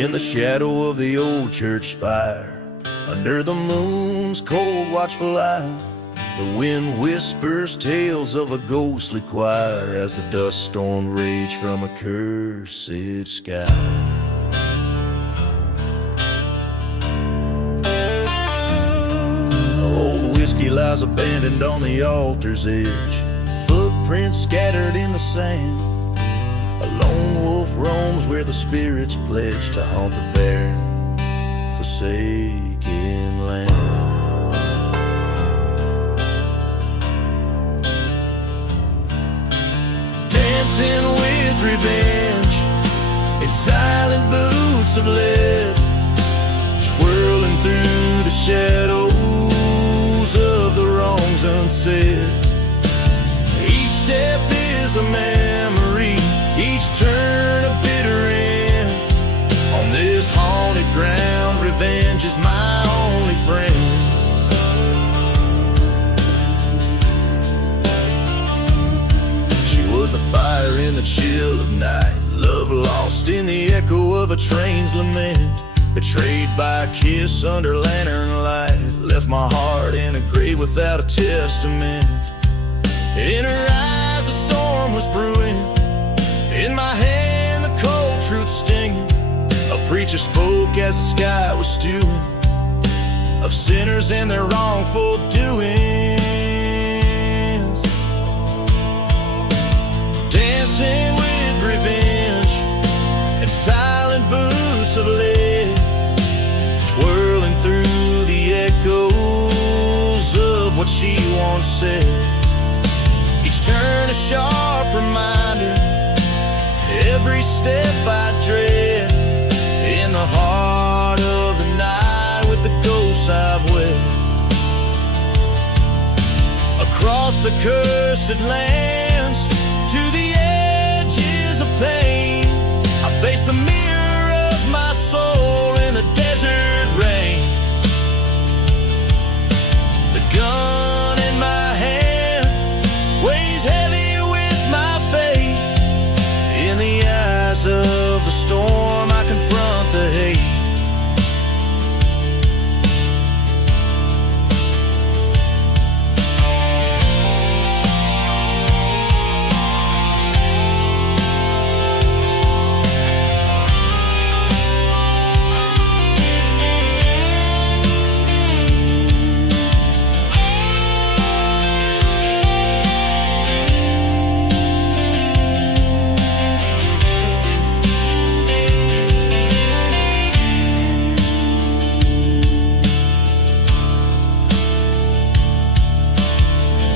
In the shadow of the old church spire, under the moon's cold watchful eye, the wind whispers tales of a ghostly choir as the dust storms rage from a cursed sky. Old whiskey lies abandoned on the altar's edge, footprints scattered in the sand. A lone wolf roams where the spirits pledge to haunt the barren, forsaken land. Dancing with revenge in silent boots of lead, twirling through the shadows of the wrongs unsaid. Each step is a memory, each turn a bitter end. On this haunted ground, revenge is my only friend. She was the fire in the chill of night, love lost in the echo of a train's lament, betrayed by a kiss under lantern light, left my heart in a grave without a testament. In her eyes a storm was brewing, in my hand the cold truth stinging. A preacher spoke as the sky was stewing, of sinners and their wrongful doings. Dancing with revenge in silent boots of lead, twirling through the echoes of what she once said. Each turn a sharp reminder, every step I dread. In the heart of the night with the ghosts I've wed. Across the cursed lands to the edges of pain, I face the mirror of my soul in the desert rain. The gun in my hand weighs heavy with my fate. In the eyes of the storm I confront the hate.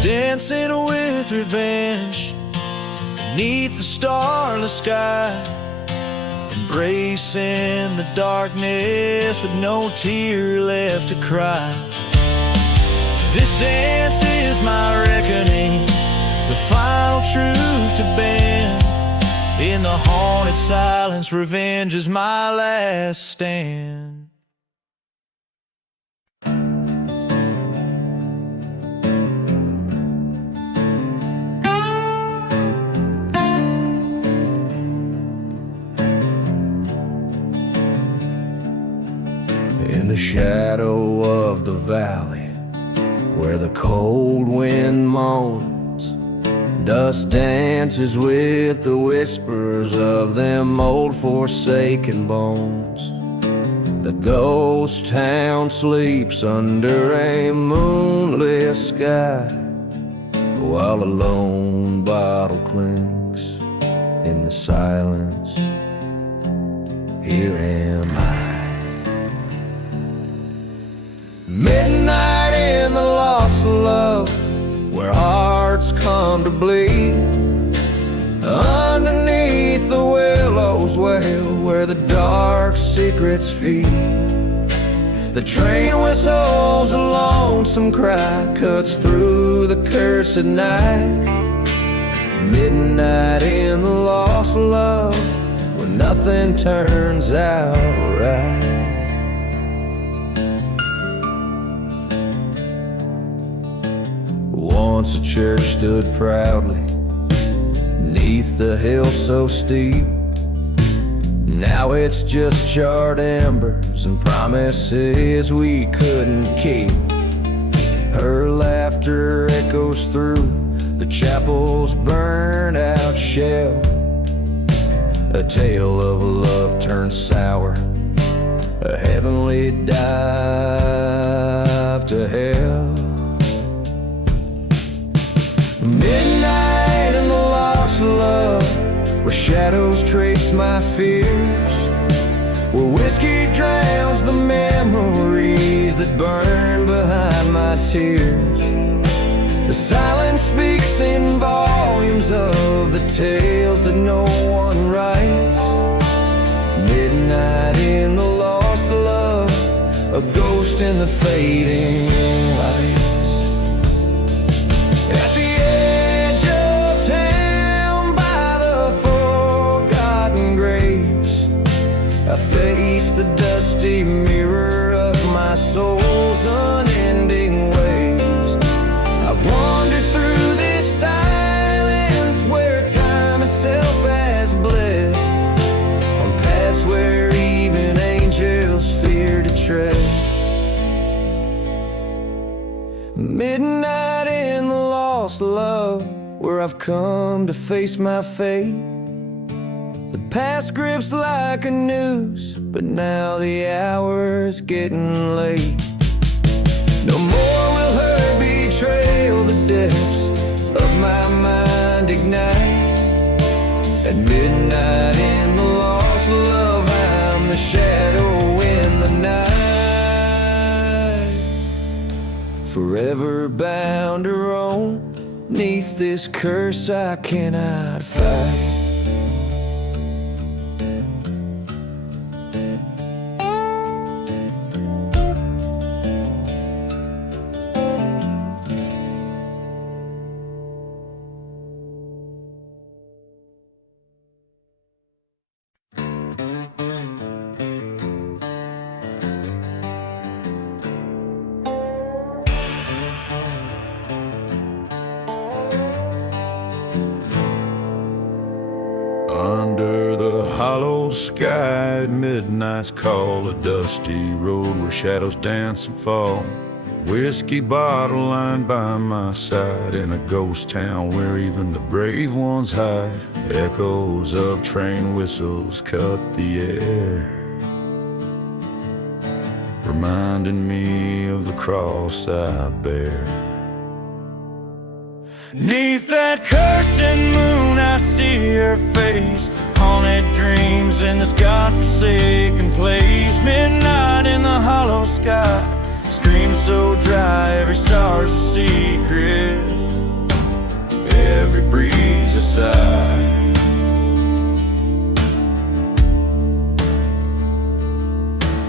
Dancing with revenge beneath the starless sky, embracing the darkness with no tear left to cry. This dance is my reckoning, the final truth to bend. In the haunted silence, revenge is my last stand. In the shadow of the valley, where the cold wind moans, dust dances with the whispers of them old forsaken bones. The ghost town sleeps under a moonlit sky, while a lone bottle clinks in the silence. Here am I. Midnight in the lost love, where hearts come to bleed. Underneath the willow's well, where the dark secrets feed. The train whistles a lonesome cry, cuts through the cursed night. Midnight in the lost love, where nothing turns out right. Once a church stood proudly 'neath the hill so steep, Now it's just charred embers and promises we couldn't keep. Her laughter echoes through the chapel's burned out shell, a tale of a love turned sour, a heavenly dive to hell. Midnight in the lost love, where shadows trace my fears, where whiskey drowns the memories that burn behind my tears. The silence speaks in volumes of the tales that no one writes. Midnight in the lost love, a ghost in the fading lights. At the edge of town by the forgotten graves, I face the dusty mirror of my soul's unending waves. I've wandered through this silence where time itself has bled, on paths where even angels fear to tread. Midnight in the lost love, where I've come to face my fate. The past grips like a noose, but now the hour's getting late. No more will her betrayal the depths of my mind ignite. At midnight in the lost love, I'm the shadow in the night, forever bound to roam 'neath this curse I cannot fight. Under the hollow sky at midnight's call, a dusty road where shadows dance and fall. Whiskey bottle lying by my side, in a ghost town where even the brave ones hide. Echoes of train whistles cut the air, reminding me of the cross I bear. 'Neath that cursed moon I see her face, haunted dreams in this godforsaken place. Midnight in the hollow sky, scream so dry, every star's a secret, every breeze a sigh.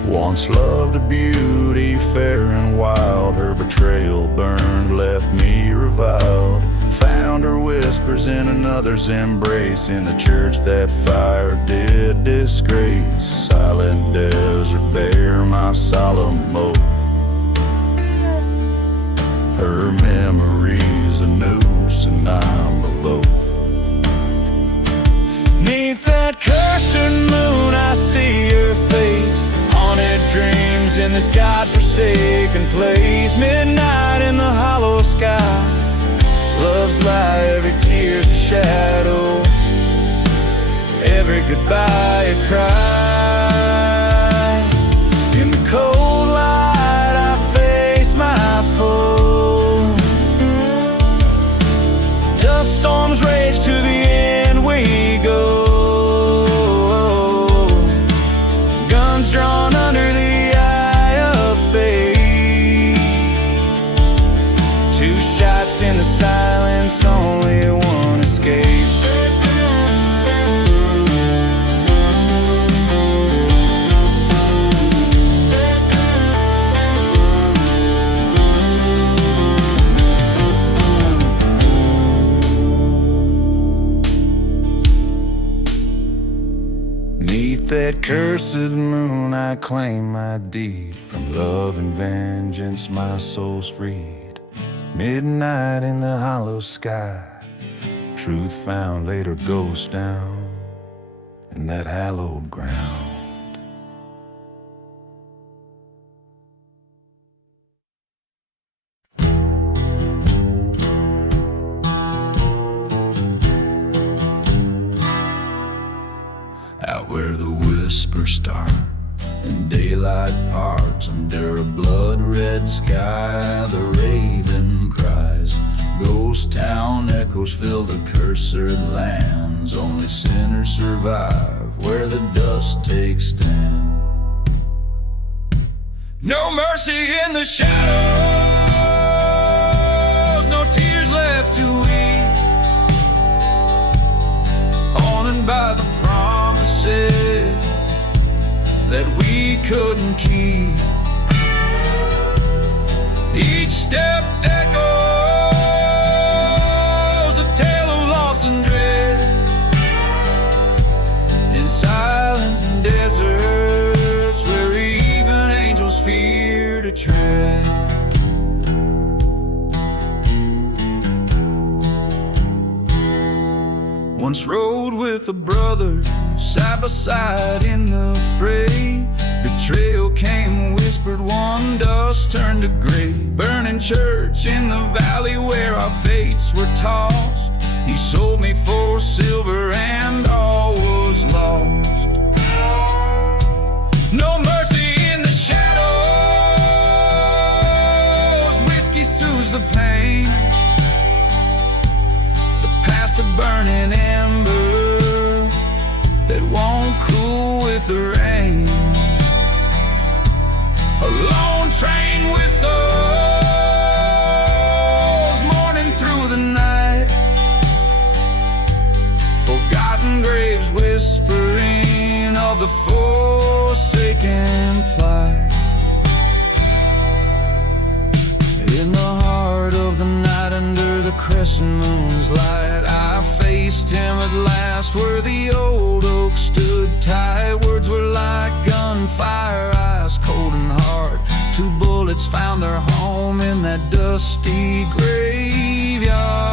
Once loved a beauty fair and wild, her betrayal burned, left me reviled. Found her whispers in another's embrace, in the church that fire did disgrace. Silent desert bare my solemn oath, her memory's a noose and I'm a loaf. 'Neath that cursed moon I see her face, haunted dreams in this godforsaken place. Midnight in the hollow sky, love's lie, every tear's a shadow, every goodbye a cry. In the cold light I face my foe, dust storms rage to the end we go. Guns drawn under the eye of fate, two shots in the silence, only one escapes. That cursed moon I claim my deed, from love and vengeance my soul's freed. Midnight in the hollow sky, truth found later ghost down, in that hallowed ground. Out where the whispers start and daylight parts, under a blood-red sky, the raven cries. Ghost town echoes fill the cursed lands. Only sinners survive where the dust takes stand. No mercy in the shadows, no tears left to weep. Haunted by the promises that we couldn't keep. Each step echoes a tale of loss and dread in silent deserts where even angels fear to tread. Once rode with a brother, side by side in the fray. Betrayal came whispered, one dust turned to gray. Burning church in the valley where our fates were tossed. He sold me for silver and all was lost. No mercy in the shadows, whiskey soothes the pain. The past a burning ember that won't cool with the rain. A lone train whistles, mourning through the night. Forgotten graves whispering of the forsaken plight. In the heart of the night, under the crescent moon's light, I faced him at last where the old oak stood tight. Words were like gunfire, ice cold and hard. 2 bullets found their home in that dusty graveyard.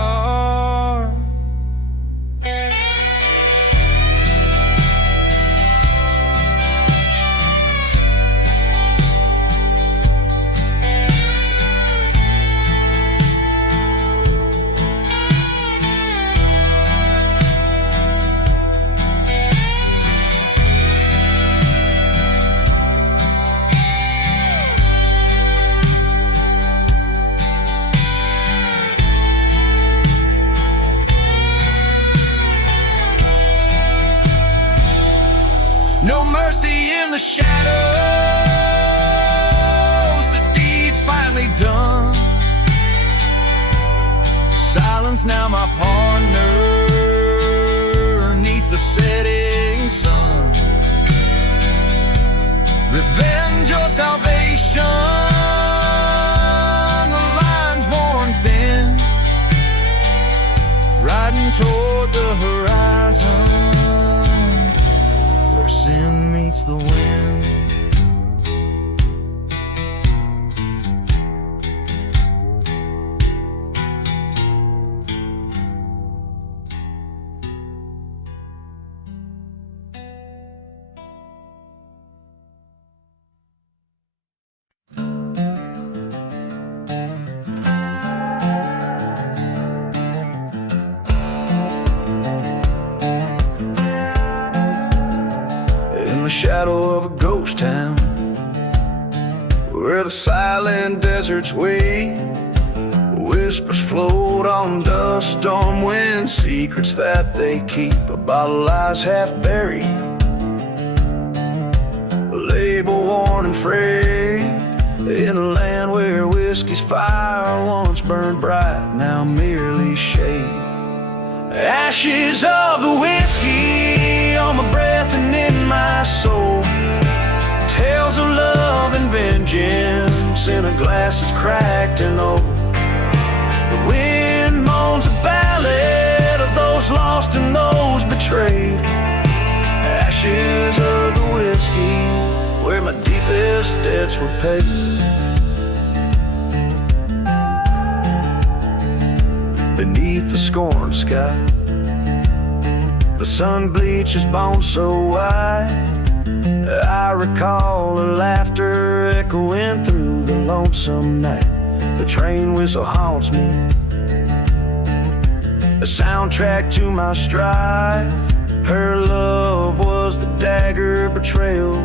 No mercy in the shadows, the deed finally done. Silence now my partner, neath the setting sun. Revenge or salvation, the line's worn thin. Riding toward the horizon, sin meets the wind. Shadow of a ghost town, where the silent deserts wait. Whispers float on dust storm wind, secrets that they keep. A bottle lies half buried, a label worn and frayed. In a land where whiskey's fire once burned bright, now merely shade. Ashes of the whiskey on my breath and in my soul. Tales of love and vengeance in a glass that's cracked and old. The wind moans a ballad of those lost and those betrayed. Ashes of the whiskey where my deepest debts were paid. Beneath the scorned sky, The sun bleaches bones so white. I recall her laughter echoing through the lonesome night. The train whistle haunts me, a soundtrack to my strife. Her love was the dagger betrayal,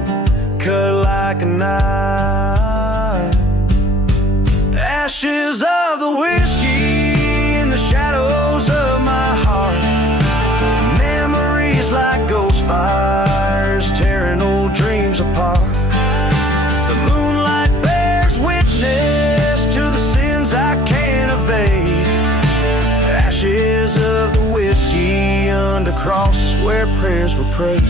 cut like a knife. Ashes of the whiskey in the shadows of my heart. Memories like ghost fires tearing old dreams apart. The moonlight bears witness to the sins I can't evade. Ashes of the whiskey under crosses where prayers were prayed.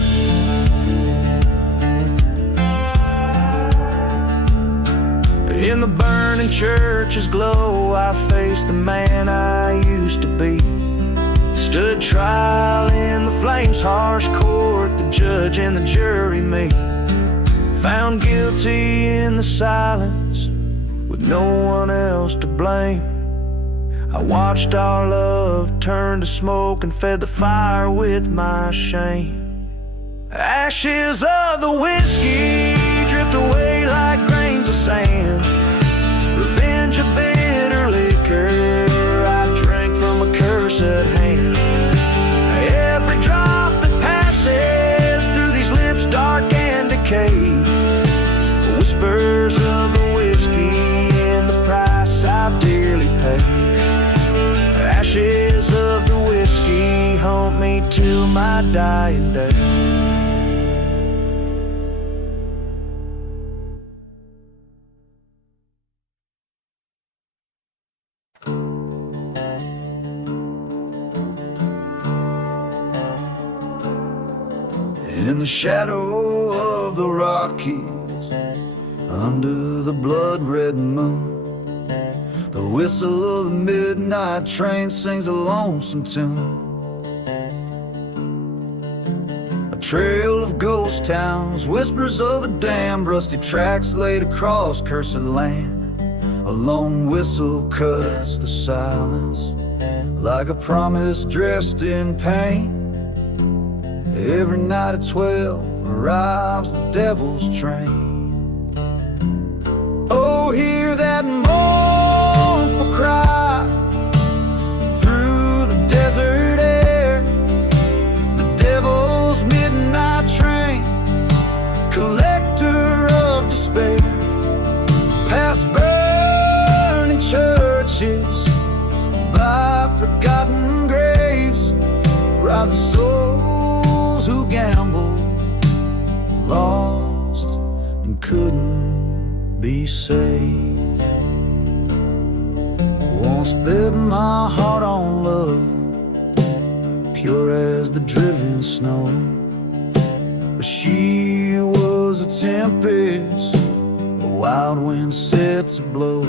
In the burning church's glow, I faced the man I used to be. Stood trial in the flames' harsh court, the judge and the jury me. Found guilty in the silence, with no one else to blame. I watched our love turn to smoke and fed the fire with my shame. Ashes of the whiskey drift away like grains of sand. Revenge a bitter liquor I drank from a cursed hand. Every drop that passes through these lips dark and decayed, whispers of the whiskey and the price I've dearly paid. Ashes of the whiskey haunt me till my dying day. In the shadow of the Rockies, under the blood-red moon, the whistle of the midnight train sings a lonesome tune. A trail of ghost towns, whispers of the damned, rusty tracks laid across cursed land. A lone whistle cuts the silence like a promise dressed in pain. Every night at 12 arrives the devil's train. Oh, hear that mournful cry through the desert air. The devil's midnight train, collector of despair. Past burning churches, by forgotten graves, rise the souls who gambled, lost, and couldn't be saved. Once bet my heart on love, pure as the driven snow, but she was a tempest, a wild wind set to blow.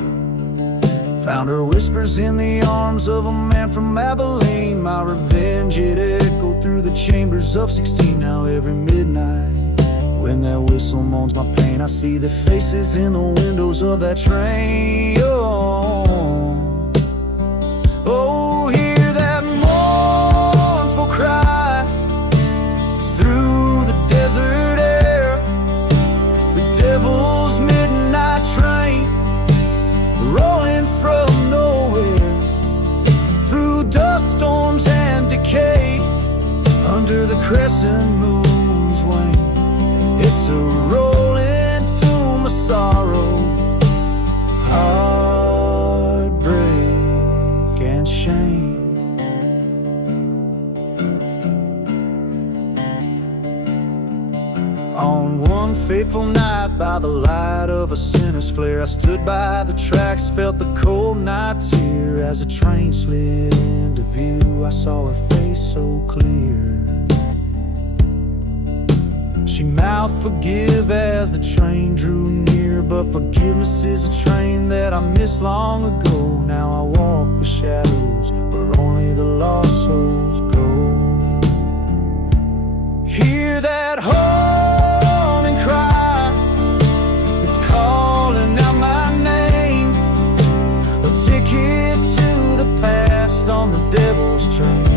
Found her whispers in the arms of a man from Abilene. My revenge, it echoed through the chambers of 16. Now every midnight, when that whistle moans my pain, I see their faces in the windows of that train. Oh, oh, hear that mournful cry through the desert air. The devil's midnight train, rolling from nowhere, through dust storms and decay, under the crescent moon's wane. It's a rolling tomb of sorrow, heartbreak and shame. On one fateful night, by the light of a sinner's flare, I stood by the tracks, felt the cold night tear. As the train slid into view, I saw her face so clear. She mouthed forgive as the train drew near, but forgiveness is a train that I missed long ago. Now I walk with shadows where only the lost souls go. Hear that haunting cry, it's calling out my name. A ticket to the past on the devil's train.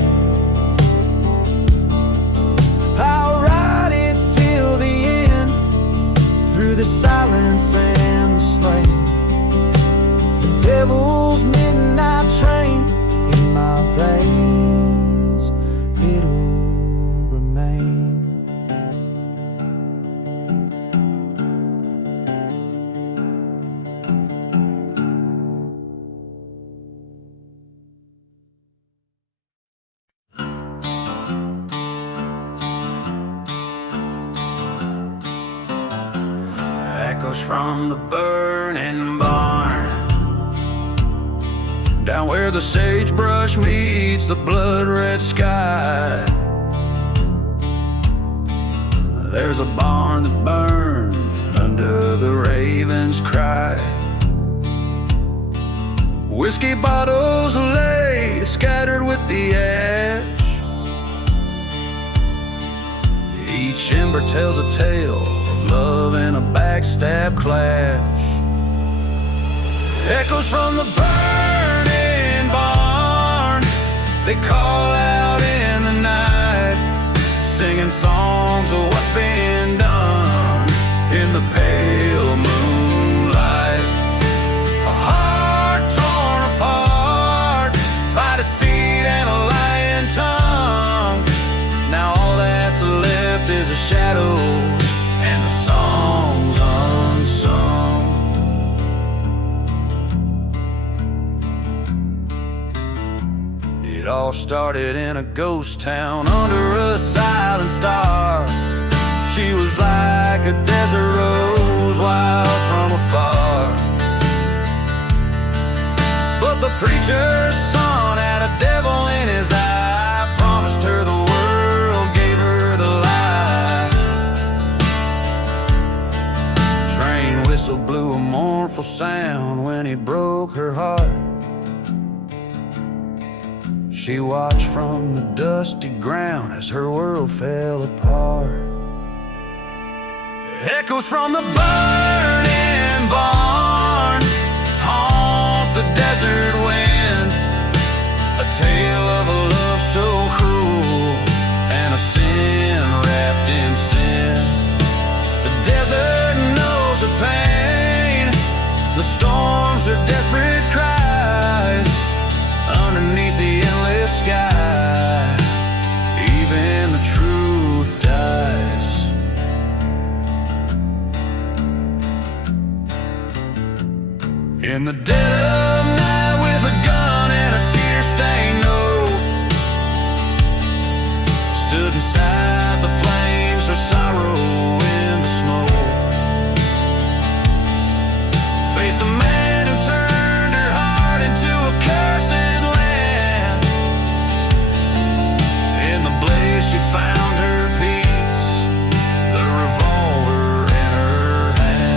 from the burning barn. Down where the sagebrush meets the blood-red sky, there's a barn that burned under the raven's cry. Whiskey bottles lay scattered with the ash. Each ember tells a tale of love and a backstab clash. Echoes from the burning barn, they call out in the night, singing songs of what's been done in the pale moonlight. A heart torn apart by deceit and a lying tongue. Now all that's left is the shadows and the songs unsung. It all started in a ghost town under a silent star. She was like a desert rose wild from afar. But the preacher's son had a devil in his eye, promised her the world, gave her the lie. Train whistle blew a mournful sound when he broke her heart. She watched from the dusty ground as her world fell apart. Echoes from the burning barn haunt the desert wind, a tale of a love so cruel and a sin wrapped in sin. The desert knows her pain, the storms are desperate cries underneath the endless sky. Even the truth dies. In the dead of night with a gun and a tear-stained note, stood inside the flames, her sorrow in the smoke. Faced the man who turned her heart into a cursed land. In the blaze she found her peace, the revolver in her hand.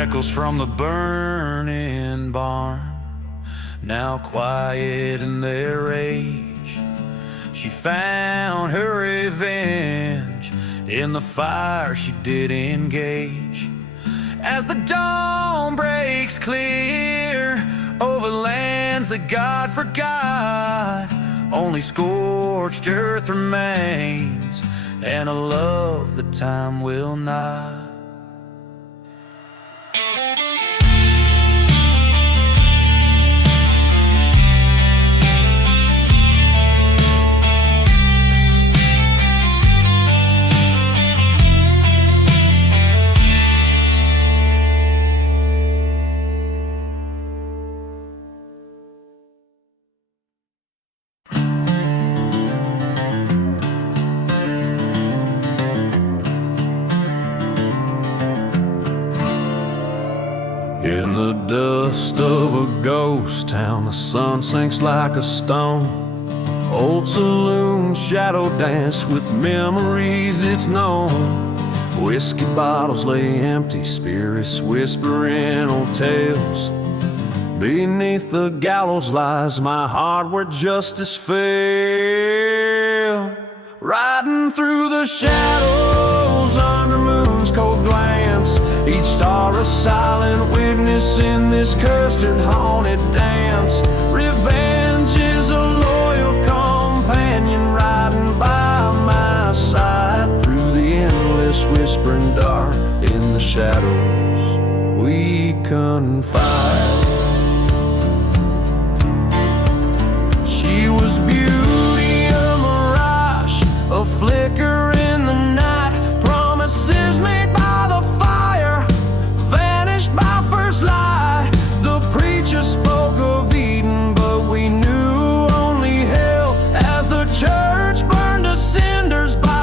Echoes from the burning barn, now quiet in their rage. She found her revenge in the fire she did engage. As the dawn breaks clear over lands that God forgot, only scorched earth remains and a love that time will not. In the dust of a ghost town, the sun sinks like a stone. Old saloon shadow dance with memories it's known. Whiskey bottles lay empty, spirits whispering old tales. Beneath the gallows lies my heart where justice fell. Riding through the shadows under moon's cold glance, each star a silent witness in this cursed and haunted dance. Revenge is a loyal companion riding by my side through the endless whispering dark. In the shadows we confide. She was beauty, a mirage, a flicker in the night. Promises made by the fire vanished by first light. The preacher spoke of Eden, but we knew only hell as the church burned to cinders by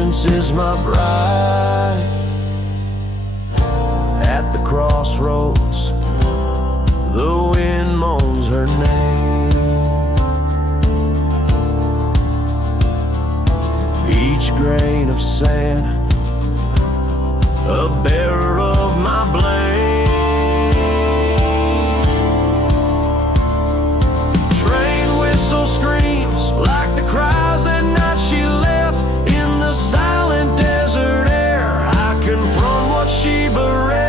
vengeance is my bride. At the crossroads, the wind moans her name. Each grain of sand, a bearer of my blame. Train whistle screams like the cries that night she left in the silent desert air. I confront what she bereft.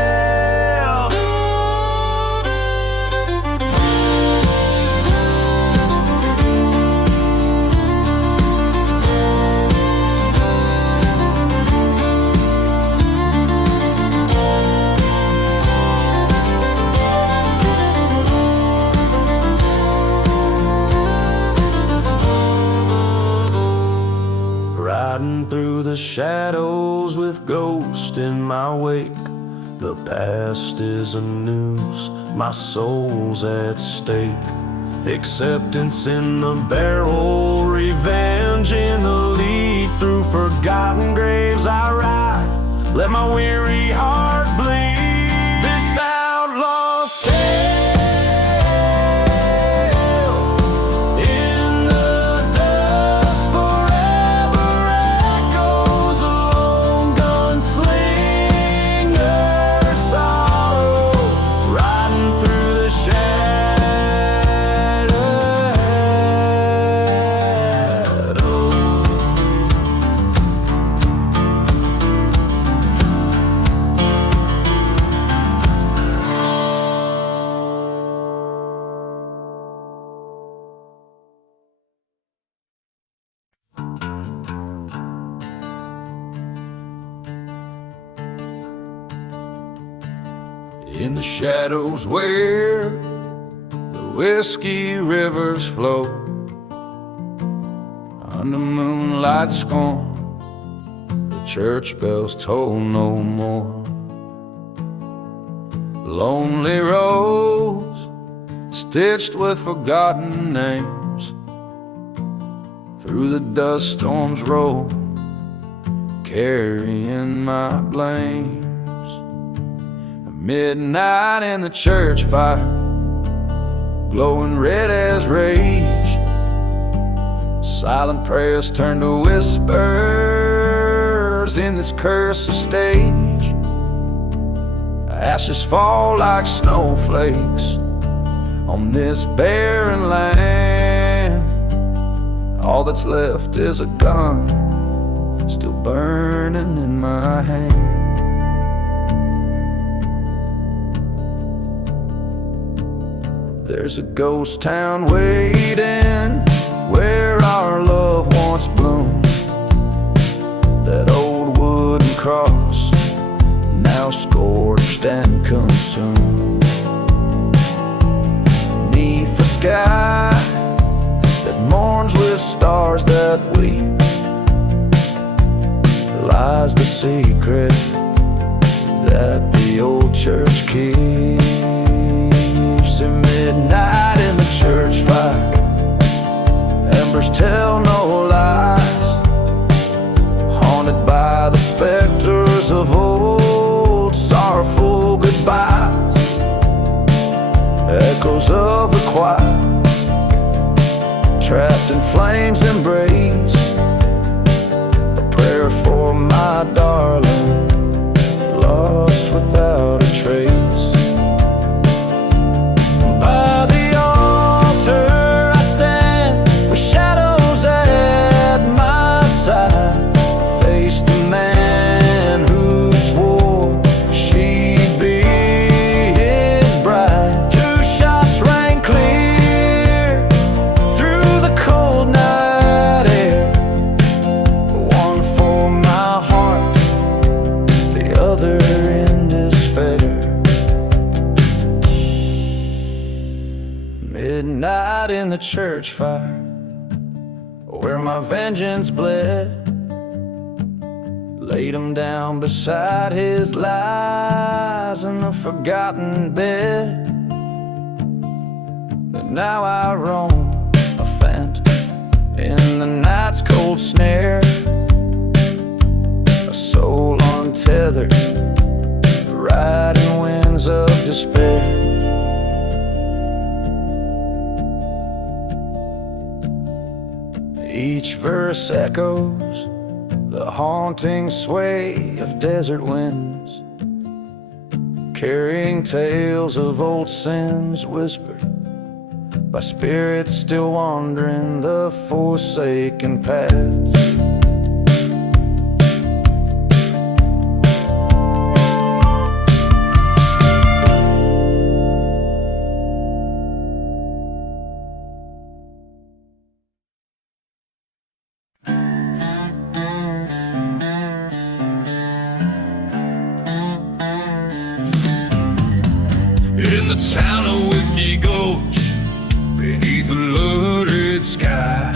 Riding through the shadows with ghosts in my wake. The past is a noose, my soul's at stake. Acceptance in the barrel, revenge in the lead. Through forgotten graves I ride, let my weary heart bleed. This outlaw's tale. In the shadows where the whiskey rivers flow, under moonlight scorn, the church bells toll no more. Lonely roads stitched with forgotten names, through the dust storms roll, carrying my blame. Midnight in the church fire, glowing red as rage. Silent prayers turn to whispers in this cursed stage. Ashes fall like snowflakes on this barren land. All that's left is a gun still burning in my hand. There's a ghost town waiting where our love once bloomed. That old wooden cross, now scorched and consumed. Neath the sky that mourns with stars that weep, lies the secret that the old church keeps. Midnight in the church fire, embers tell no lies, haunted by the specters of old sorrowful goodbyes. Echoes of the choir, trapped in flames embrace, a prayer for my darling, lost without a trace. Midnight in the church fire, where my vengeance bled, laid him down beside his lies in the forgotten bed. And now I roam a phantom in the night's cold snare, untethered, riding winds of despair. Each verse echoes the haunting sway of desert winds, carrying tales of old sins whispered by spirits still wandering the forsaken paths. In the town of Whiskey Gulch, beneath a lurid sky,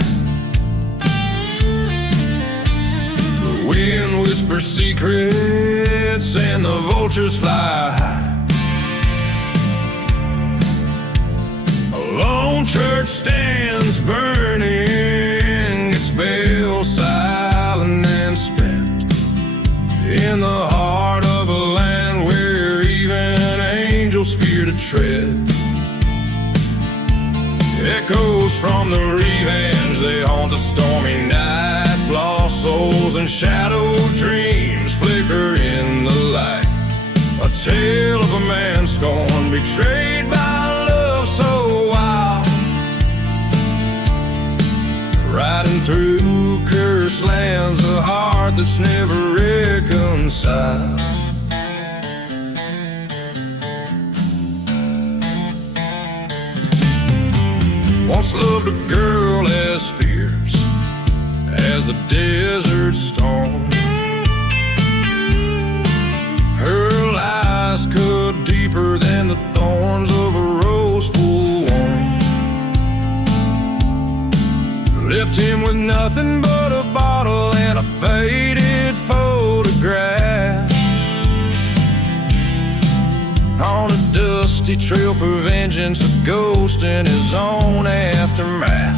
the wind whispers secrets and the vultures fly high. A lone church stands burning, its bell silent and spent, in the heart of a land where even angels fear to tread. Echoes from the revenge, they haunt the stormy nights. Lost souls and shadowed dreams flicker in the light. A tale of a man scorned, betrayed by love so wild, riding through cursed lands, a heart that's never reconciled. Once loved a girl as fierce as the desert storm. Her lies cut deeper than the thorns of a rose full worn. Left him with nothing but a bottle and a faded photograph. On a dusty trail for vengeance, a ghost in his own aftermath.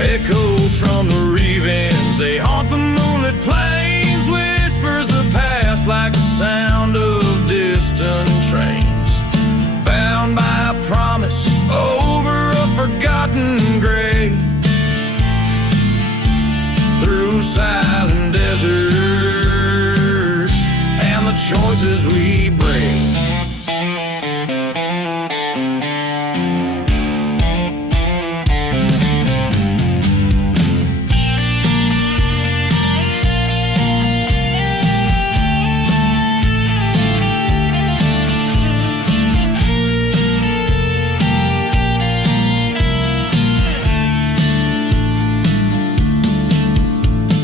Echoes from the revenge, they haunt the moonlit plains. Whispers the past like the sound of distant trains, bound by a promise over a forgotten grave. Through silent deserts and the choices we bring.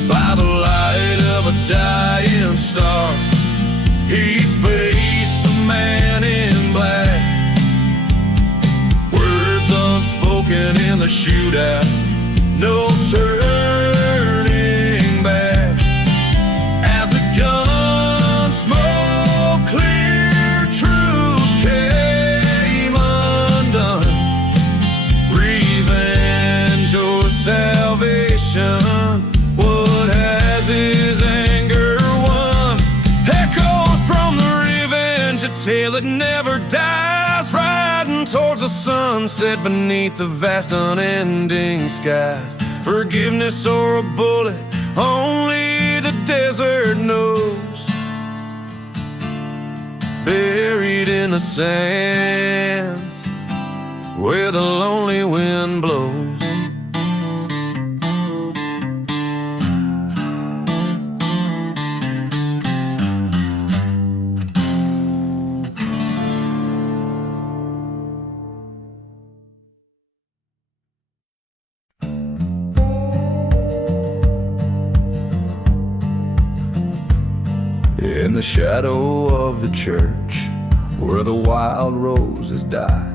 By the light of a dying star, he faced the man in black. Words unspoken in the shootout, no turning back. As the gun smoke cleared, truth came undone. Revenge or salvation, what has his anger won? Echoes from the revenge, a tale that never dies, riding towards the sunset beneath the vast unending skies. Forgiveness or a bullet, only the desert knows. Buried in the sands where the lonely wind blows. In the shadow of the church, where the wild roses die,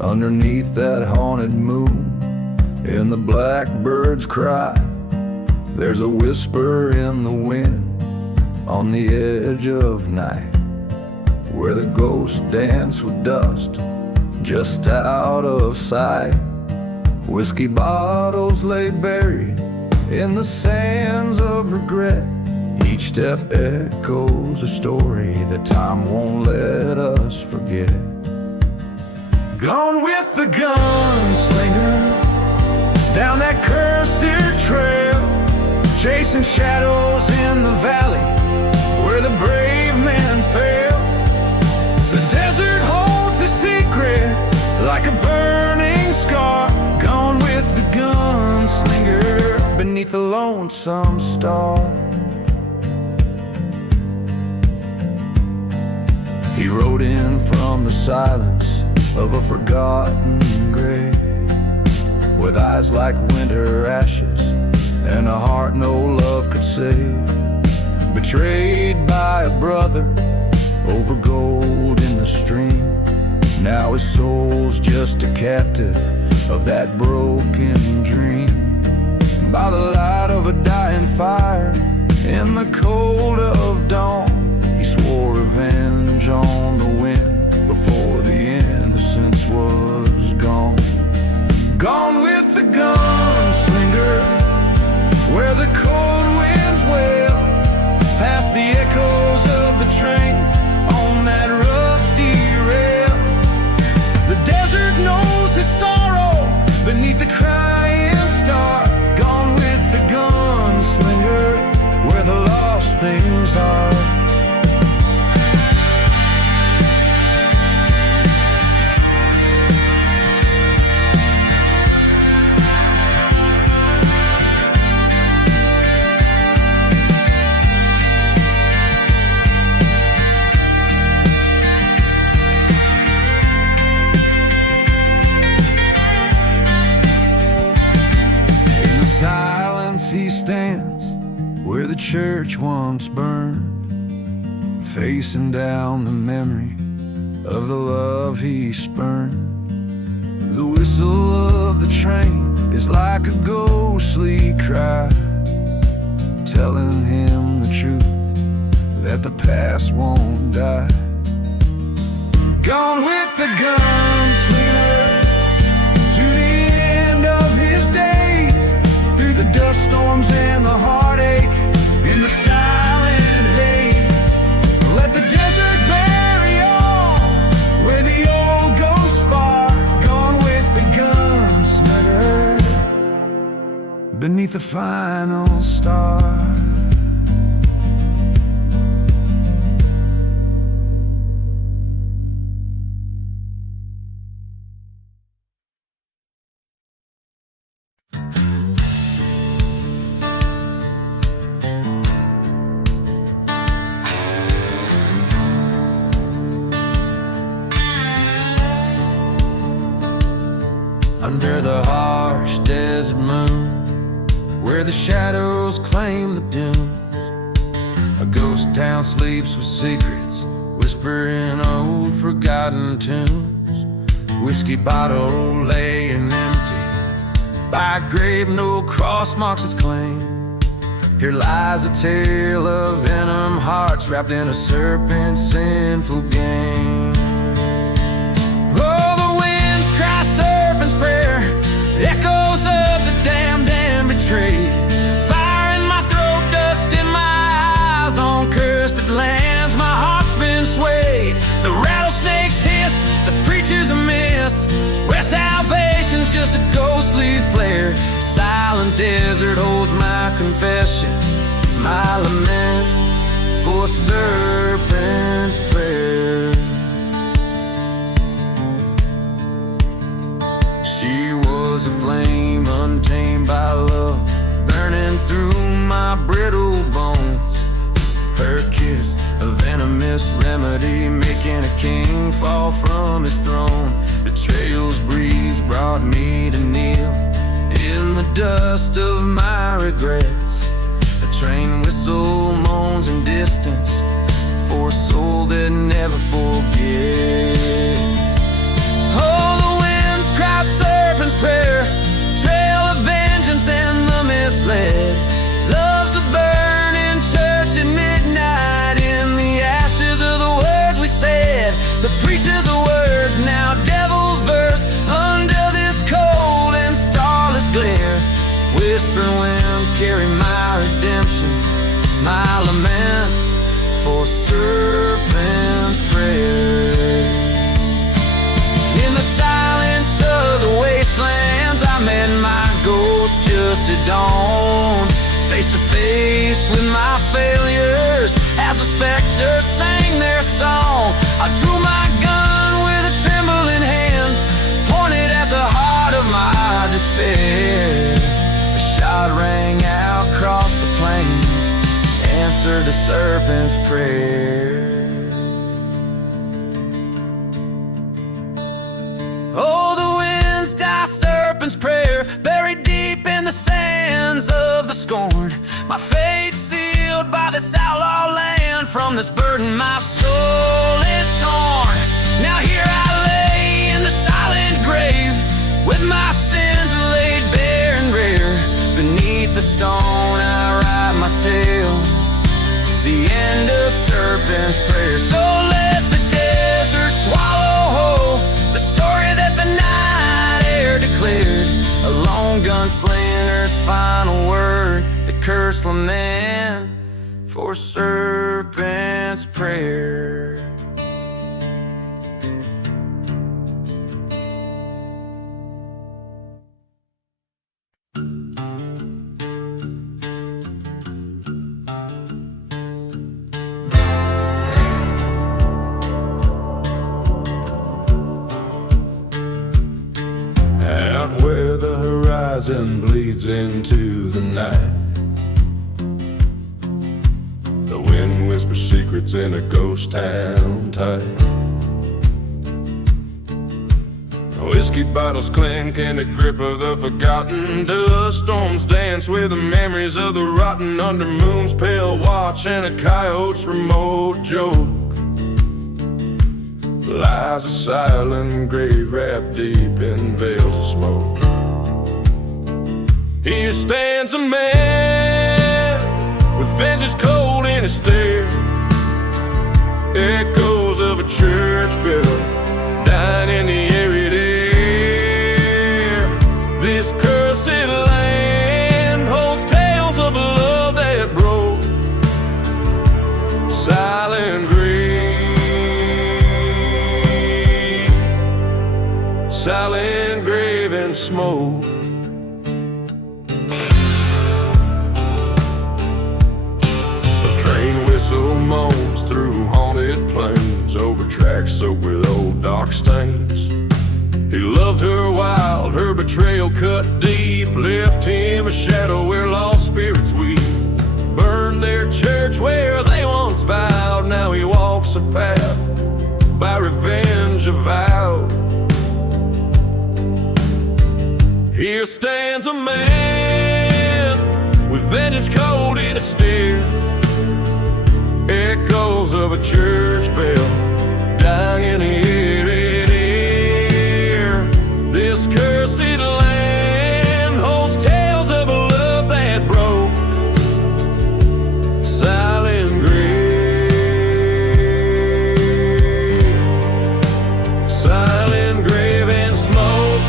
underneath that haunted moon, in the blackbird's cry, there's a whisper in the wind, on the edge of night, where the ghosts dance with dust, just out of sight. Whiskey bottles lay buried in the sands of regret, Each step echoes a story that time won't let us forget. Gone with the gunslinger down that cursed trail, chasing shadows in the valley where the brave man fell. The desert holds a secret like a burning scar. Gone with the gunslinger beneath a lonesome star. He rode in from the silence of a forgotten grave, with eyes like winter ashes and a heart no love could save. Betrayed by a brother over gold in the stream, now his soul's just a captive of that broken dream. By the light of a dying fire in the cold of dawn, he swore revenge on the wind before the innocence was gone. Gone with the gunslinger where the cold winds wail, past the echoes of the train on that rusty rail. The desert knows his sorrow beneath the crying star. Gone with the gunslinger where the lost things are. Silence he stands where the church once burned, facing down the memory of the love he spurned. The whistle of the train is like a ghostly cry, telling him the truth that the past won't die. Gone with the gunslinger to the end of his days, through the dust storms and the heartache in the silent haze. Let the desert bury all where the old ghosts spar. Gone with the gunslinger beneath the final star. Under the harsh desert moon, where the shadows claim the dunes, a ghost town sleeps with secrets, whispering old forgotten tunes. Whiskey bottle laying empty by a grave no cross marks its claim. Here lies a tale of venom hearts wrapped in a serpent's sinful game. Oh, the winds cry serpent's prayer, echoes of the damned and betrayed. Fire in my throat, dust in my eyes, on cursed lands my heart's been swayed. The rattlesnakes hiss, the preacher's a miss, where salvation's just a ghostly flare. Silent desert holds my confession, my lament for serpent's prayer. She was a flame untamed by love, burning through my brittle bones. Her kiss, a venomous remedy, making a king fall from his throne. Betrayal's breeze brought me to kneel in the dust of my regrets. A train whistle moans in distance for a soul that never forgets. Oh, the winds cry serpent's prayer, trail of vengeance and the misled. Love's a burning church at midnight, in the ashes of the words we said. The preacher's words, now devil's verse, under this cold and starless glare. Whisper winds carry my redemption, my lament almost just at dawn, face to face with my failures, as the specters sang their song. I drew my gun with a trembling hand, pointed at the heart of my despair. A shot rang out across the plains, answered the serpent's prayer. Oh, the winds die serpent's prayer, buried deep in the sands of the scorn. My fate sealed by this outlaw land, from this burden my soul is torn. Now here I lay in the silent grave, with my sins laid bare and rare. Beneath the stone I write my tale, the end of serpent's prayer. So let the desert swallow whole the story that the night air declared, a lone gunslinger's final word, the cursed lament for serpent's prayer. Out where the horizon bleeds into the night, the wind whispers secrets in a ghost town tight. Whiskey bottles clink in the grip of the forgotten dust. Storms dance with the memories of the rotten, under moon's pale watch and a coyote's remote joke. Lies a silent grave wrapped deep in veils of smoke. Here stands a man with vengeance cold in his stare, echoes of a church bell dying in the arid air. This cursed land holds tales of a love that broke, silent grave, silent grave and smoke. Whistle moans through haunted plains, over tracks soaked with old dark stains. He loved her wild, her betrayal cut deep, left him a shadow where lost spirits weep. Burned their church where they once vowed, now he walks a path by revenge avowed. Here stands a man with vengeance cold in his stare, echoes of a church bell dying in the arid air. This cursed land holds tales of a love that broke, silent grave, silent grave and smoke.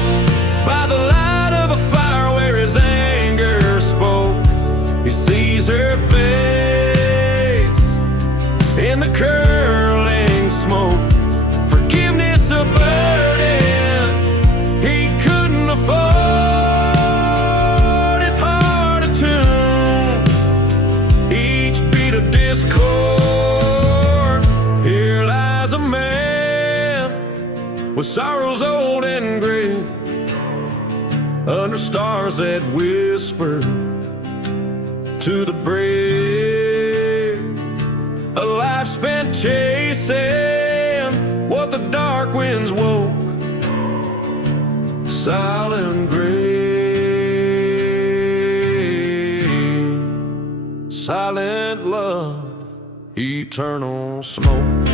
By the light of a fire where his anger spoke, he sees her face in the curling smoke. Forgiveness a burden he couldn't afford, his heart attuned, each beat a discord. Here lies a man with sorrows old and gray, under stars that whisper to the brave. A life spent chasing what the dark winds woke, silent grave, silent love, eternal smoke.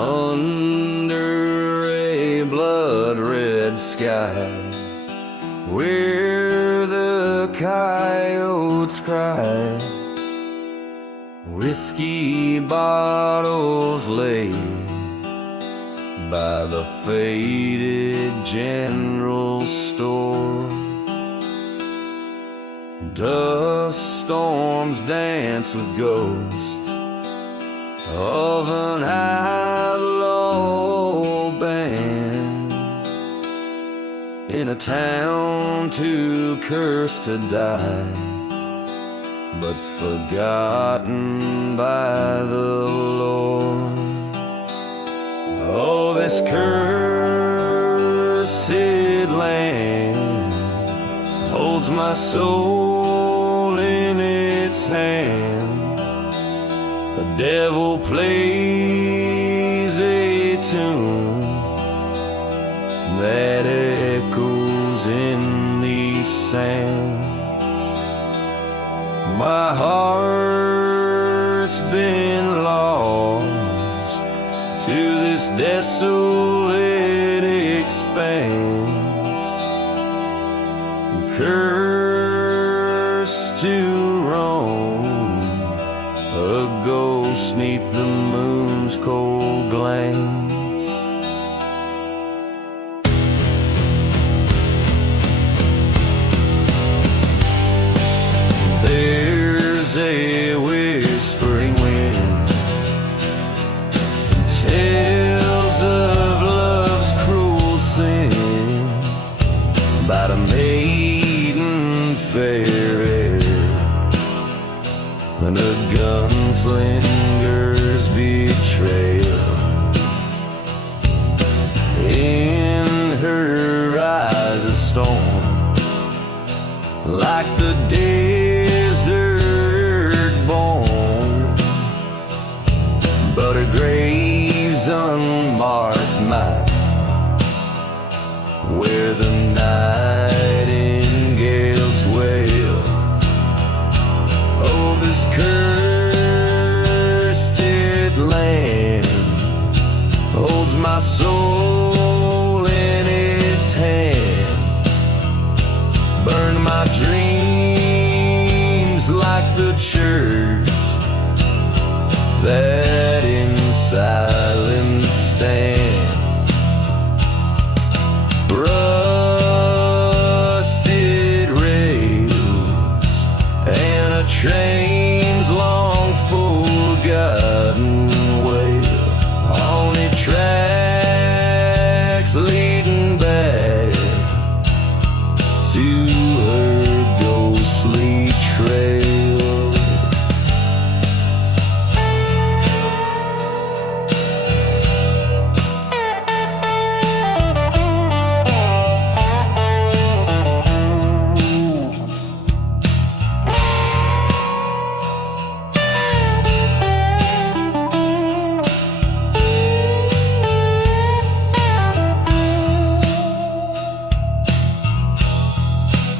Under a blood-red sky, where the coyotes cry, whiskey bottles lay by the faded general store. Dust storms dance with ghosts of an outlaw band in a town too cursed to die, but forgotten by the Lord. Oh, this cursed land holds my soul in its hand. The devil plays a tune that echoes in these sands. My heart's been lost to this desolate expanse, cursed to roam, a ghost 'neath the moon's cold glance. There's a whispering wind, tales of love's cruel sin, about a maiden fair and a gunslinger's betrayal. In her eyes a storm, like the desert born, but her grave's unmarked mine, where the nightingales wail. Oh, this cursed land holds my soul in its hand, burned my dreams like the church that in silence stands. Rusted rails and a train's long forgotten wail, haunted tracks leading back to her ghostly trail.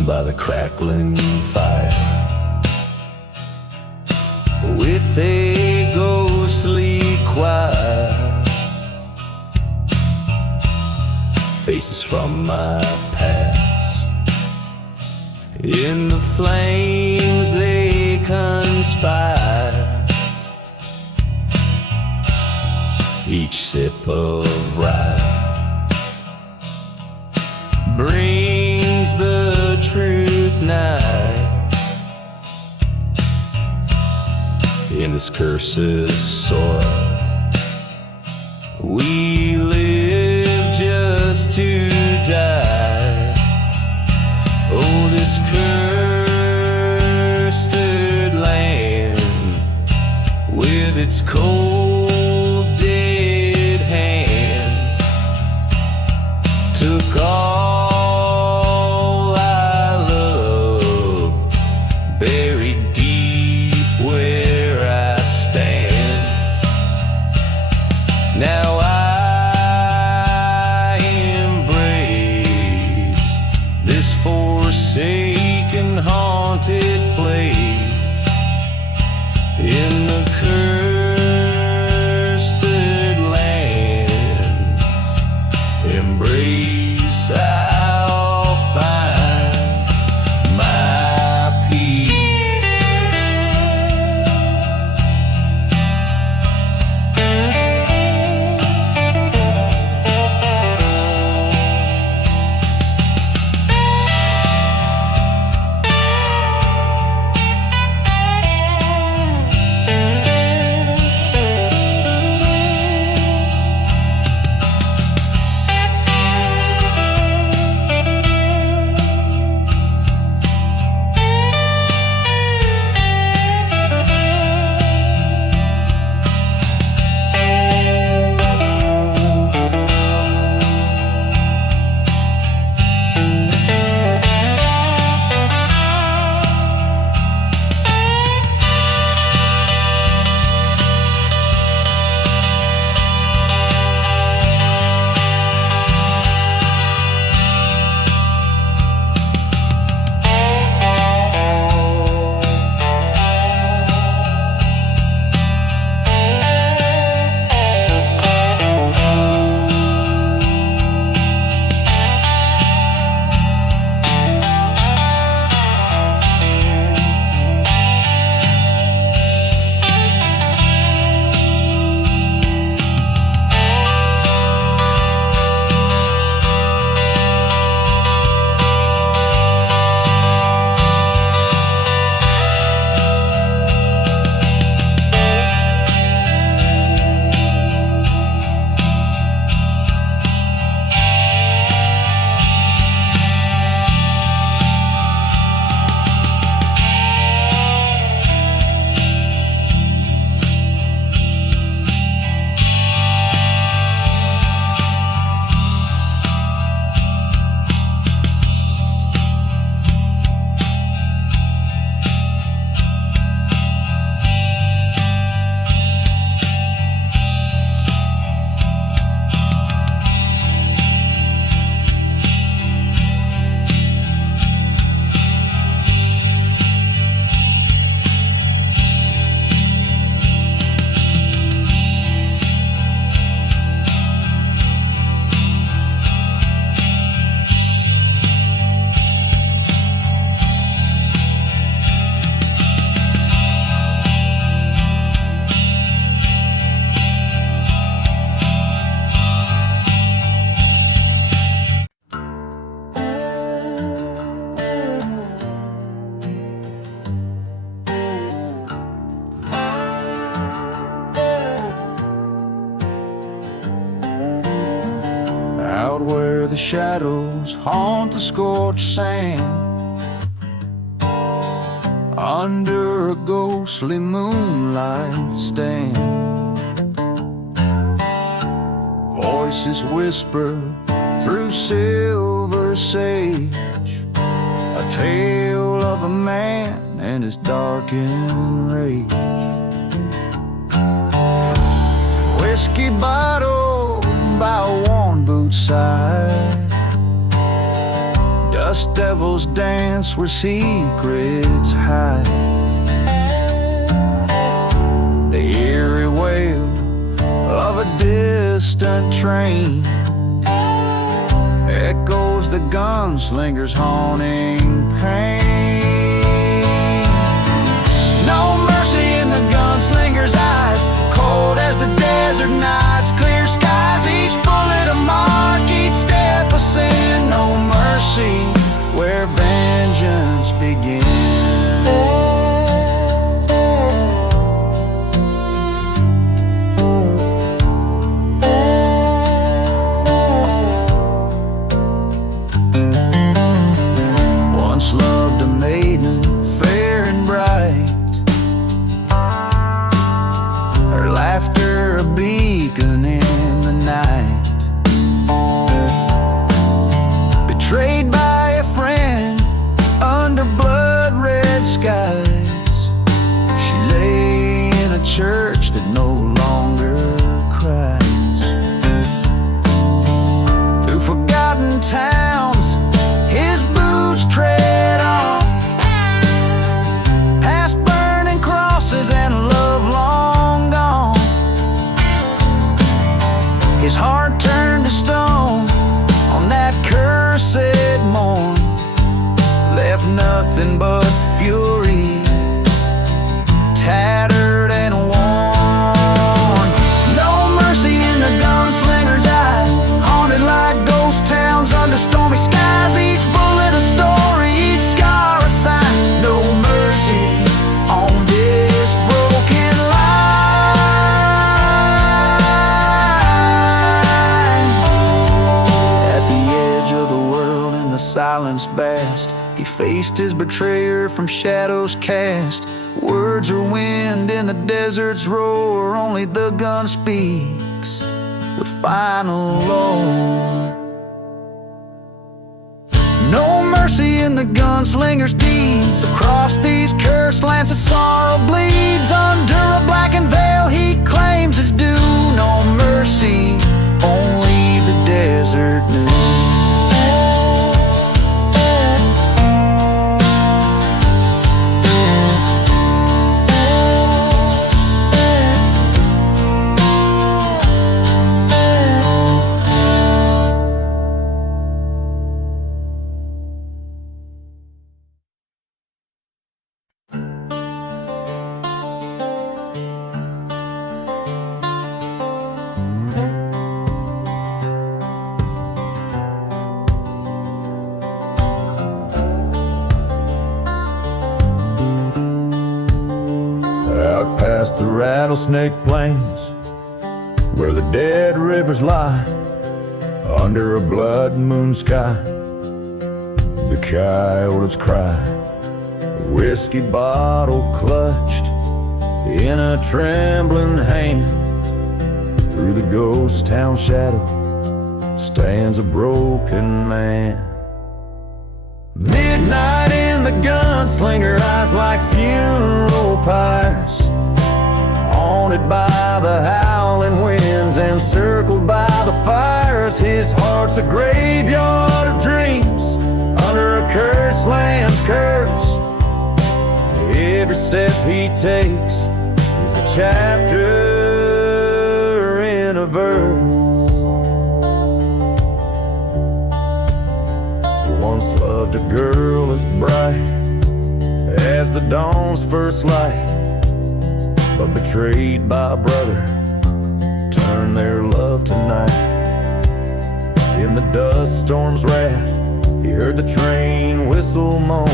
By the crackling fire, with a ghostly choir, faces from my past, in the flames they conspire. Each sip of rye brings the truth nigh. In this cursed soil we live just to die. Oh, this cursed land with its cold dead hand took all I loved, buried deep where I stand. Now I embrace this forsaken, haunted place in the cursed lands. Embrace, I'll find my peace. shadows haunt the scorched sand. Under a ghostly moonlight stand, voices whisper through silver sage, a tale of a man and his darkened rage. Whiskey bottle by a worn boot side, dust devils dance where secrets hide. The eerie wail of a distant train echoes the gunslinger's haunting pain. No mercy in the gunslinger's eyes, cold as the desert nights, clear skies, each bullet a mark, each step a sin. No mercy where vengeance begins. Once loved a maiden fair and bright, her laughter a beacon in the night. Betrayed by a friend under blood-red skies, she lay in a church that no longer cries. Through forgotten towns his boots tread on, past burning crosses and love long gone. His heart turned to stone on that cursed morn, left nothing but fury, tattered and worn. No mercy in the gunslinger's eyes, haunted like ghost towns under stormy skies, each bullet a story, each scar a sign. No mercy on this broken line. At the edge of the world in the silence vast, he faced his betrayer from shadows cast. Words are wind in the desert's roar, only the gun speaks with final lore. No mercy in the gunslinger's deeds, across these cursed lands of sorrow bleeds. Under a blackened veil he claims his due. No mercy, only the desert knew. Out past the rattlesnake plains, where the dead rivers lie, under a blood moon sky, the coyotes cry. A whiskey bottle clutched in a trembling hand, through the ghost town shadow stands a broken man. Midnight in the gunslinger, eyes like funeral pyres, haunted by the howling winds and circled by the fires. His heart's a graveyard of dreams under a cursed land's curse. Every step he takes is a chapter in a verse. Once loved a girl as bright as the dawn's first light, but betrayed by a brother, turned their love to night. In the dust storm's wrath, he heard the train whistle moan,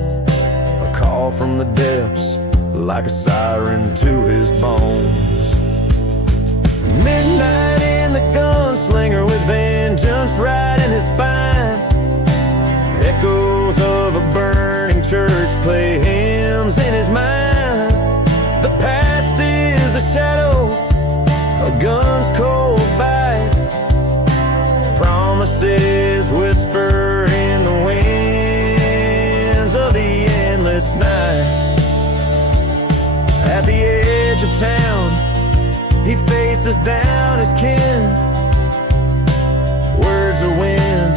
a call from the depths like a siren to his bones. Midnight in the gunslinger, with vengeance right in his spine. Echoes of a burning church play hymns in his mind. The past is a shadow, a gun's cold bite. Promises whisper in the winds of the endless night. At the edge of town, he faces down his kin. Words are wind,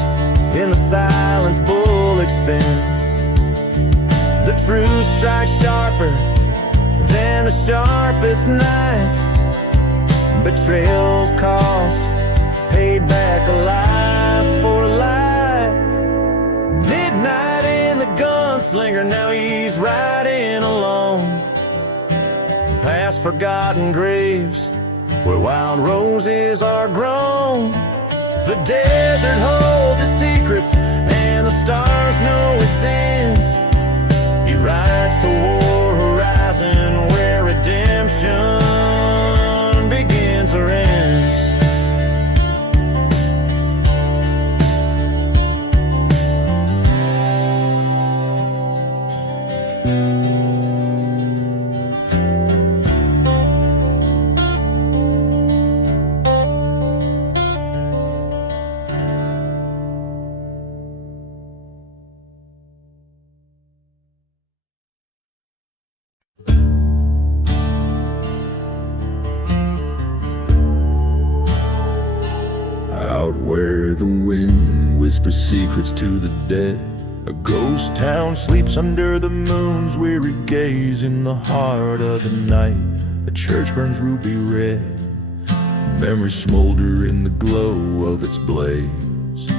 in the silence bullets spin. The truth strikes sharper than the sharpest knife. Betrayal's cost, paid back alive for life. Midnight in the gunslinger, now he's riding alone. Past forgotten graves, where wild roses are grown. The desert holds his secrets, and the stars know his sins. He rides toward horizon, where redemption begins or ends. Out where the wind whispers secrets to the dead, A ghost town sleeps under the moon's weary gaze. In the heart of the night, the church burns ruby red. Memories smolder in the glow of its blaze.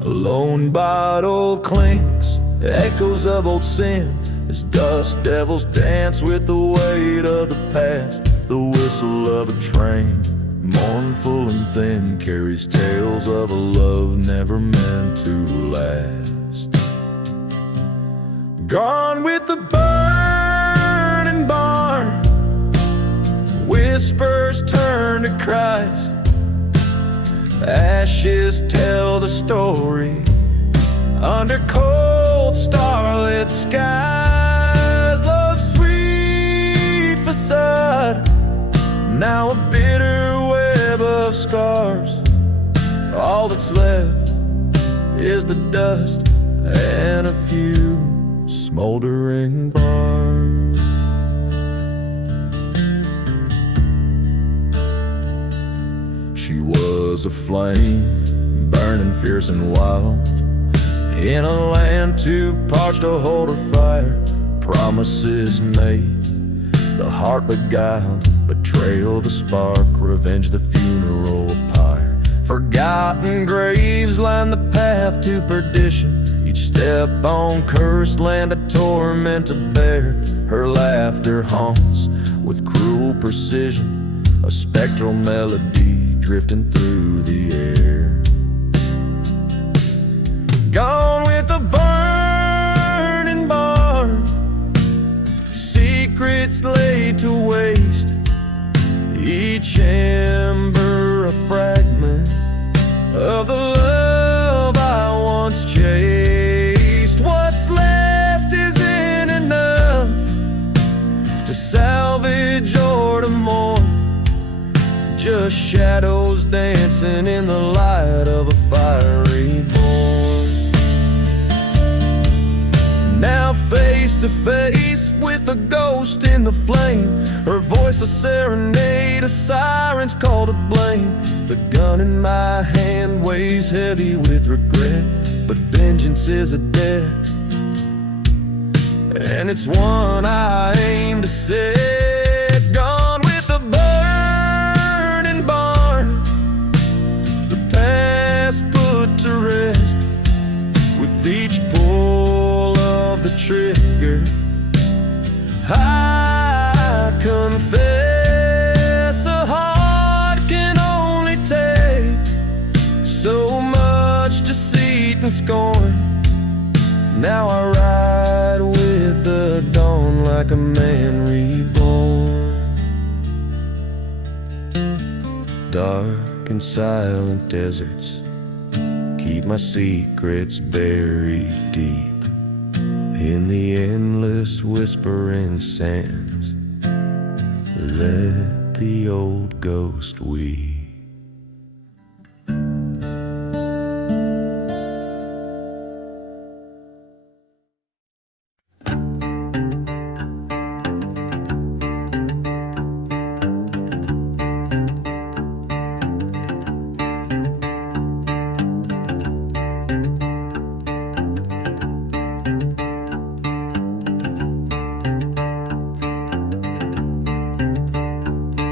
A lone bottle clinks, echoes of old sin, as dust devils dance with the weight of the past. The whistle of a train, mournful and thin, carries tales of a love never meant to last. Gone with the burning barn, whispers turn to cries. Ashes tell the story under cold starlit skies. Love's sweet facade, now a bitter web of scars. All that's left is the dust and a few smoldering bars. She was a flame, burning fierce and wild, in a land too parched to hold a fire. Promises made, the heart beguiled, betrayal the spark, revenge the funeral pyre. Forgotten graves line the path to perdition, each step on cursed land a torment to bear. Her laughter haunts with cruel precision, a spectral melody drifting through the air. Gone with the burning barn, secrets laid to waste, each ember a fragment of the love I once chased. What's left isn't enough to salvage or to mourn, just shadows dancing in the light of a fiery morn. Now face to face with the ghost in the flame, her voice a serenade, a siren's call to blame. The gun in my hand weighs heavy with regret, but vengeance is a debt, and it's one I aim to set. Gone with the burning barn, the past put to rest, with each pull of the trigger I confess, a heart can only take so much deceit and scorn. Now I ride with the dawn like a man reborn. Dark and silent deserts, keep my secrets buried deep in the endless whispering sands. Let the old ghost weep.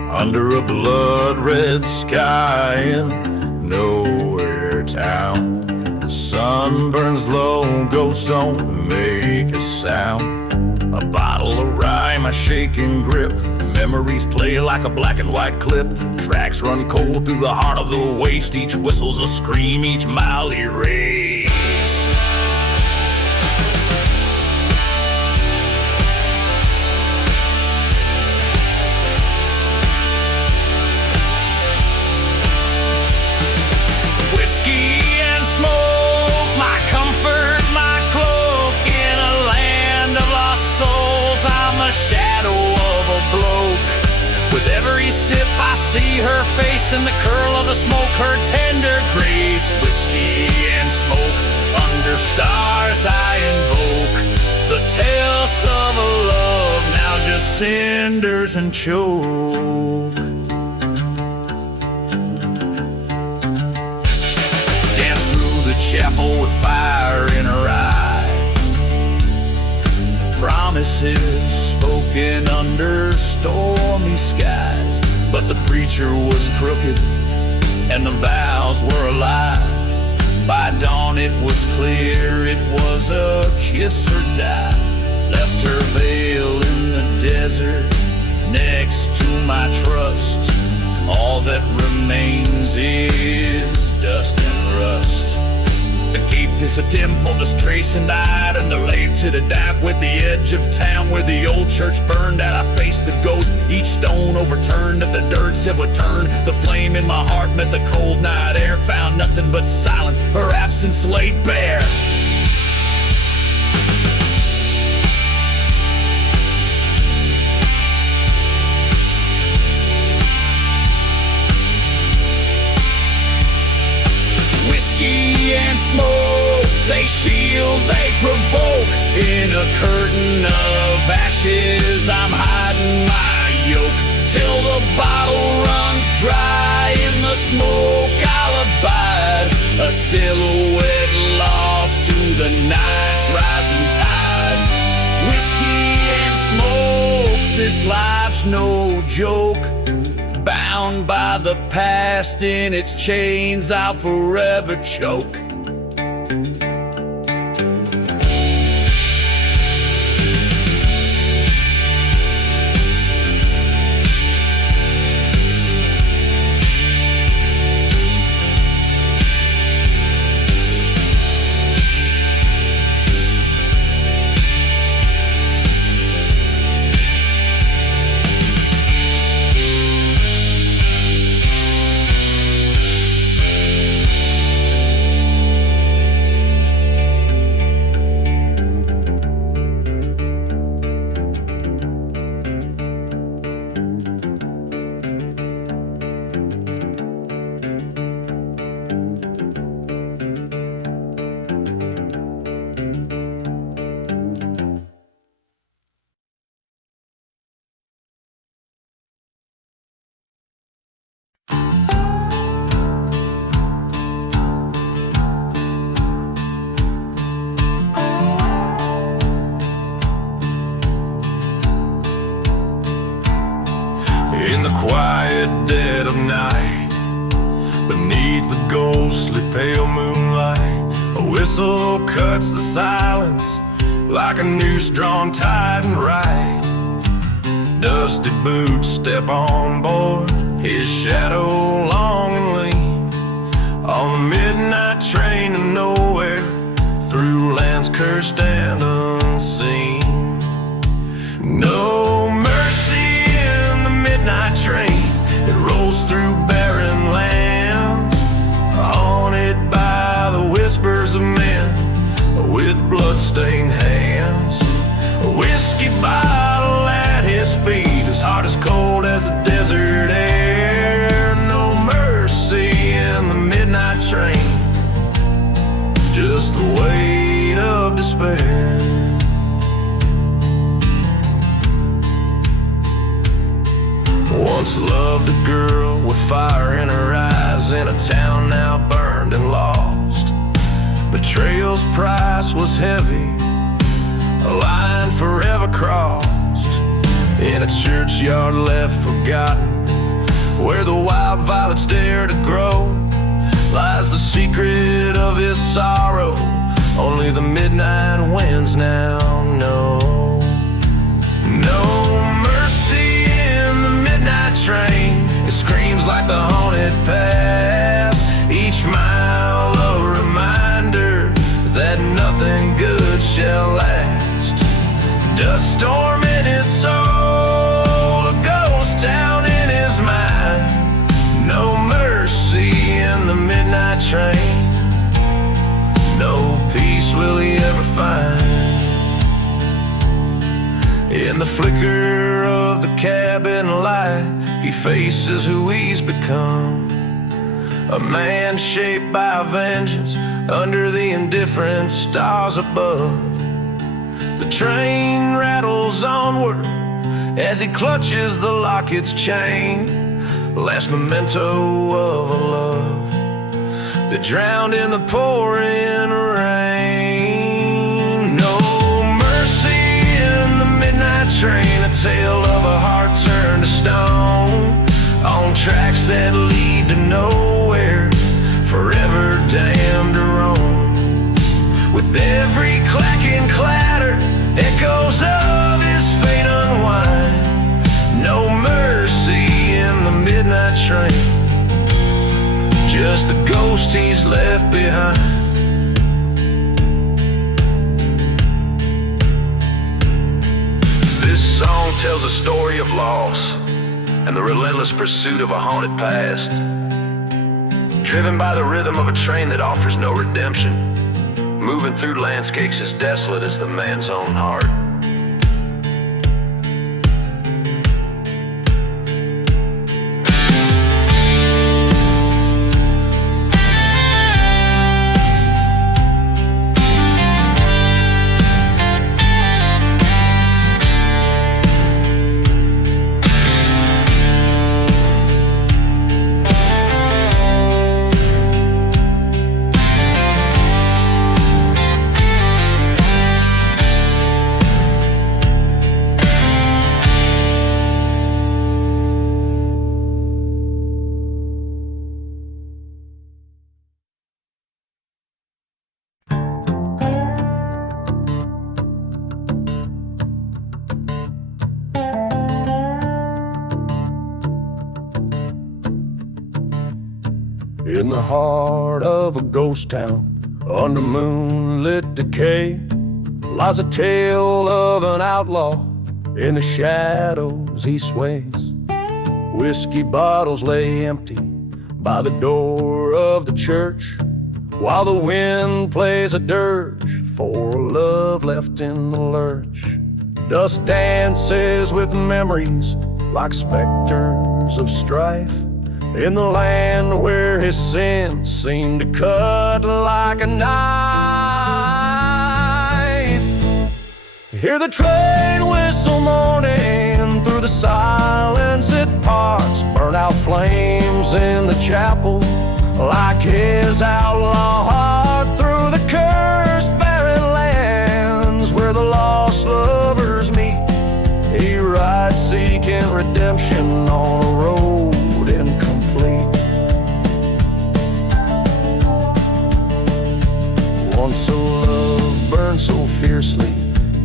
Under a blood-red sky in nowhere town, the sun burns low, ghosts don't make a sound. A bottle of rye, my shaking grip, memories play like a black and white clip. Tracks run cold through the heart of the waste, each whistle's a scream, each mile erased. A shadow of a bloke. With every sip I see her face in the curl of the smoke, her tender grace. Whiskey and smoke, under stars I invoke the tales of a love now just cinders and choke. Dance through the chapel with fire in her eye, promises spoken under stormy skies. But the preacher was crooked and the vows were a lie. By dawn it was clear it was a kiss or die. Left her veil in the desert next to my trust. All that remains is dust and rust. To keep this a temple that's trace and died, and the laid to the dap with the edge of town where the old church burned out. I faced the ghost, each stone overturned at the dirts have returned. The flame in my heart met the cold night air, found nothing but silence, her absence laid bare. Whiskey and smoke, they shield, they provoke. In a curtain of ashes, I'm hiding my yoke. Till the bottle runs dry, in the smoke I'll abide. A silhouette lost to the night's rising tide. Whiskey and smoke, this life's no joke. Bound by the past, in its chains I'll forever choke. Quiet dead of night, beneath the ghostly pale moonlight, a whistle cuts the silence like a noose drawn tight and right. Dusty boots step on board, his shadow long and lean, on the midnight train to nowhere, through lands cursed and unseen. No mercy in the midnight train, it rolls through barren lands, haunted by the bloodstained hands, a whiskey bottle at his feet, his heart as cold as the desert air. No mercy in the midnight train, just the weight of despair. Once loved a girl with fire in her eyes, in a town now burned and lost. Betrayal's price was heavy, a line forever crossed. In a churchyard left forgotten, where the wild violets dare to grow, lies the secret of his sorrow, only the midnight winds now know. No mercy in the midnight train, it screams like the haunted past. Each mile a reminder that nothing good shall last. Dust storm in his soul, a ghost town in his mind. No mercy in the midnight train, no peace will he ever find. In the flicker of the cabin light, he faces who he's become, a man shaped by vengeance under the indifferent stars above. The train rattles onward as he clutches the locket's chain, last memento of a love that drowned in the pouring rain. No mercy in the midnight train, a tale of a heart turned to stone, on tracks that lead to nowhere, forever damned to roam. With every clacking clatter, echoes of his fate unwind. No mercy in the midnight train, just the ghost he's left behind. This song tells a story of loss and the relentless pursuit of a haunted past, driven by the rhythm of a train that offers no redemption, moving through landscapes as desolate as the man's own heart. In the heart of a ghost town, under moonlit decay, lies a tale of an outlaw. In the shadows he sways. Whiskey bottles lay empty by the door of the church, while the wind plays a dirge for love left in the lurch. Dust dances with memories like specters of strife, in the land where his sins seem to cut like a knife. Hear the train whistle moaning through the silence it parts, burn out flames in the chapel like his outlaw heart, through the cursed barren lands where the lost lovers meet. He rides seeking redemption on a road incomplete. Once a love burned so fiercely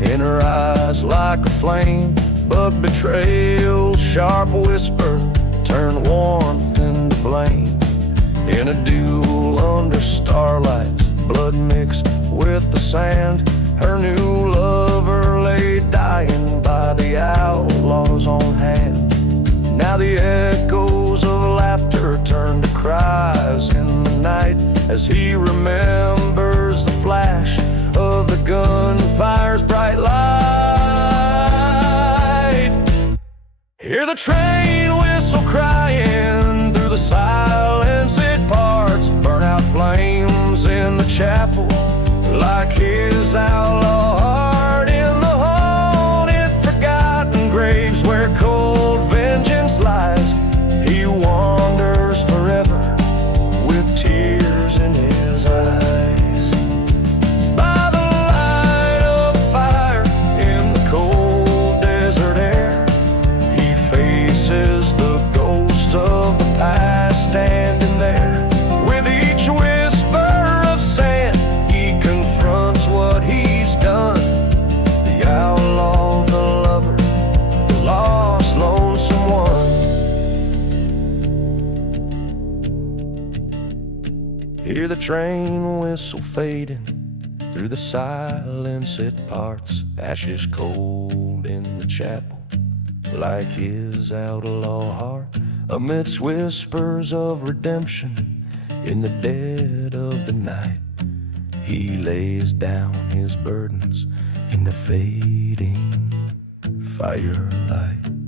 in her eyes like a flame, but betrayal's sharp whisper turned warmth into blame. In a duel under starlight, blood mixed with the sand, her new lover lay dying by the outlaw's own hand. Now the echoes of laughter turn to cries in the night, as he remembers the flash of the gun the train whistle crying through the silence. It parts, burnout flames in the chapel, like his outlaw heart in the haunted, forgotten graves where cold vengeance lies. He wanders forever with tears in his eyes. By the light of a fire in the cold desert air, he faces the ghost of the past standing there. With each whisper of sand, he confronts what he's done. The outlaw, the lover, the lost, lonesome one. Hear the train whistle fading through the silence. It parts, ashes cold in the chapel, like his outlaw heart, amidst whispers of redemption. In the dead of the night, he lays down his burdens in the fading firelight.